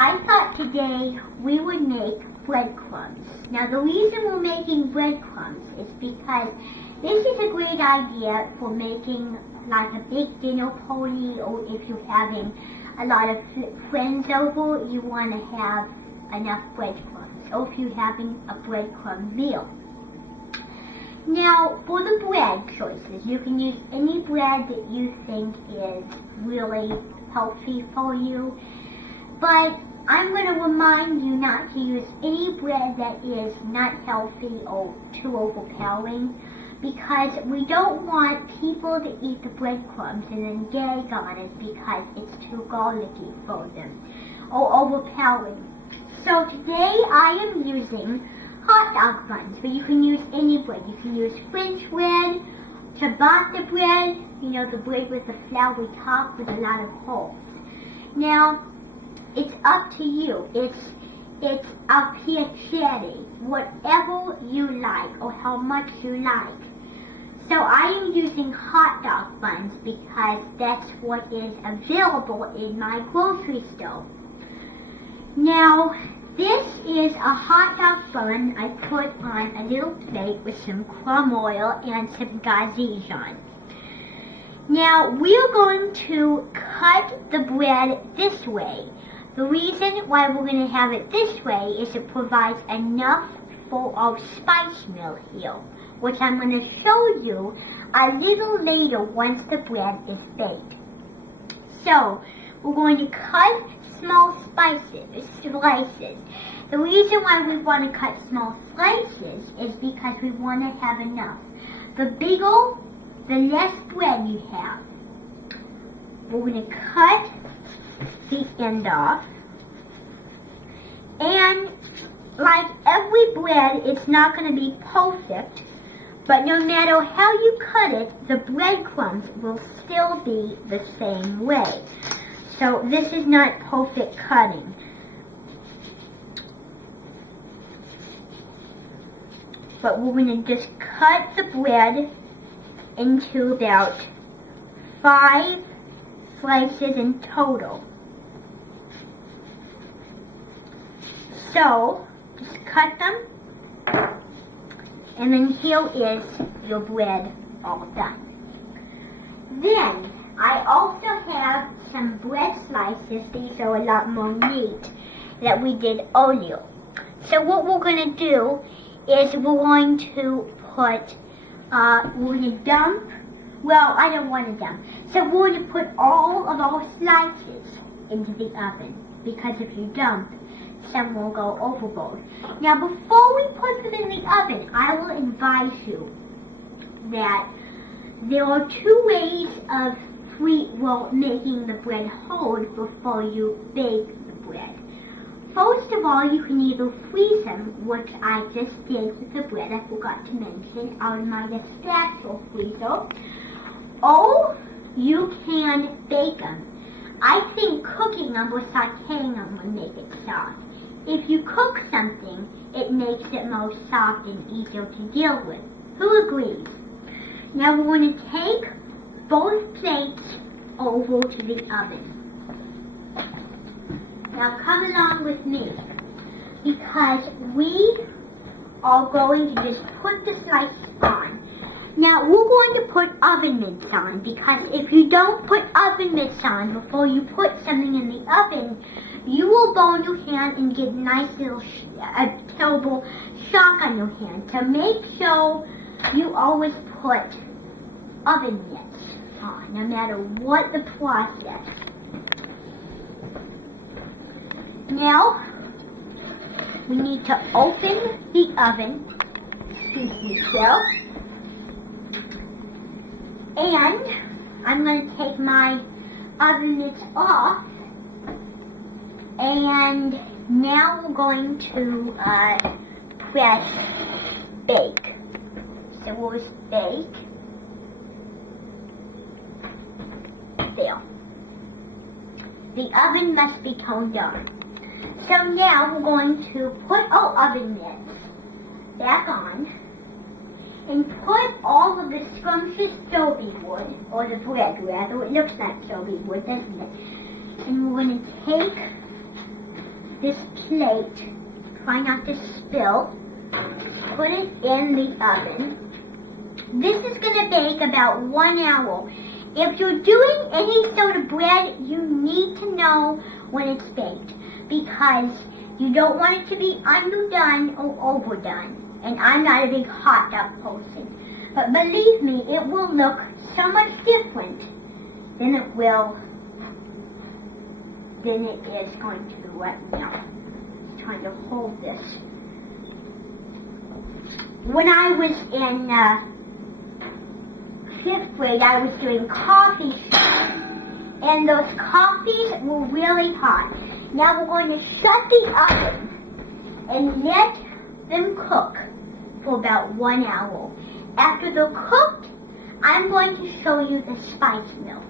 I thought today we would make breadcrumbs. Now the reason we're making breadcrumbs is because this is a great idea for making like a big dinner party, or if you're having a lot of friends over, you want to have enough breadcrumbs, or if you're having a breadcrumb meal. Now for the bread choices, you can use any bread that you think is really healthy for you, but I'm going to remind you not to use any bread that is not healthy or too overpowering, because we don't want people to eat the breadcrumbs and then gag on it because it's too garlicky for them or overpowering. So today I am using hot dog buns, but you can use any bread. You can use French bread, ciabatta bread, you know, the bread with the floury top with a lot of holes. Now, it's up to you. It's up here chatty, whatever you like or how much you like. So I am using hot dog buns because that's what is available in my grocery store. Now, this is a hot dog bun I put on a little plate with some crumb oil and some gazige on. Now, we're going to cut the bread this way. The reason why we're going to have it this way is it provides enough for our spice meal here, which I'm going to show you a little later once the bread is baked. So, we're going to cut small slices. The reason why we want to cut small slices is because we want to have enough. The bigger, the less bread you have. We're going to cut the end off. And like every bread, it's not going to be perfect, but no matter how you cut it, the breadcrumbs will still be the same way. So this is not perfect cutting. But we're going to just cut the bread into about 5 slices in total. So, just cut them, and then here is your bread all done. Then, I also have some bread slices. These are a lot more neat that we did earlier. So what we're going to do is we're going to put, we're going to dump, well, I don't want to dump. So we're going to put all of our slices into the oven, because if you dump, some will go overboard. Now before we put them in the oven, I will advise you that there are 2 ways of making the bread hold before you bake the bread. First of all, you can either freeze them, which I just did with the bread, I forgot to mention, out of my spatula freezer, or you can bake them. I think cooking them or sauteing them will make it soft. If you cook something, it makes it more soft and easier to deal with. Who agrees? Now we're going to take both plates over to the oven. Now come along with me, because we are going to just put the slices on. Now we're going to put oven mitts on, because if you don't put oven mitts on before you put something in the oven, you will burn your hand and get a nice little terrible shock on your hand. So make sure you always put oven mitts on, no matter what the process. Now, we need to open the oven, excuse me, so. And I'm going to take my oven mitts off, and now we're going to press bake. So we'll just bake. There. The oven must be turned on. So now we're going to put our oven mitts back on and put all of the scrumptious soapy wood, or the bread rather, it looks like soapy wood, doesn't it? And we're going to take this plate, try not to spill, put it in the oven. This is going to bake about 1 hour. If you're doing any sort of bread, you need to know when it's baked because you don't want it to be underdone or overdone. And I'm not a big hot dog person. But believe me, it will look so much different than it is going to right now. I'm trying to hold this. When I was in 5th grade, I was doing coffee shops, and those coffees were really hot. Now we're going to shut the oven and let them cook for about 1 hour. After they're cooked, I'm going to show you the spice milk.